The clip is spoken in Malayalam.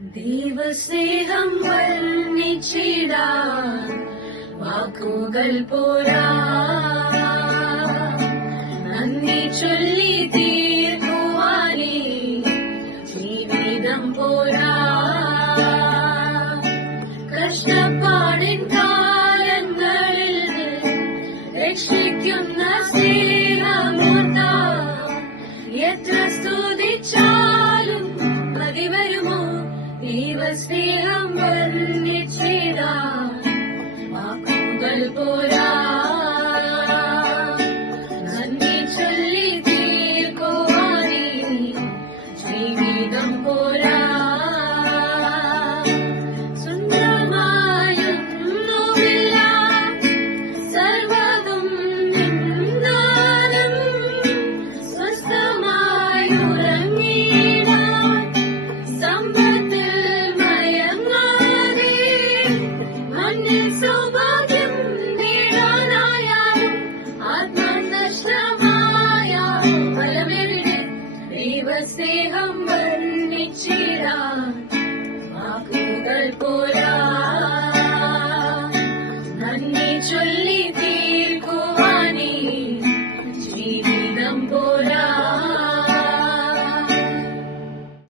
ദൈവസ്നേഹം വർണ്ണിച്ചിടാൻ വാക്കുകൾ പോരാ, നന്ദി ചൊല്ലി തീർക്കുവാനേ ജീവിതം പോരാ. കഷ്ടപ്പാടിൻ കാലങ്ങളിൽ രക്ഷിക്കുന്ന സ്നേഹമോർത്ത എത്ര സ്തുതിച്ചാലും മതി വരുമോ? ദൈവസ്നേഹം വർണ്ണിച്ചിടാൻ വാക്കുകൾ പോരാ.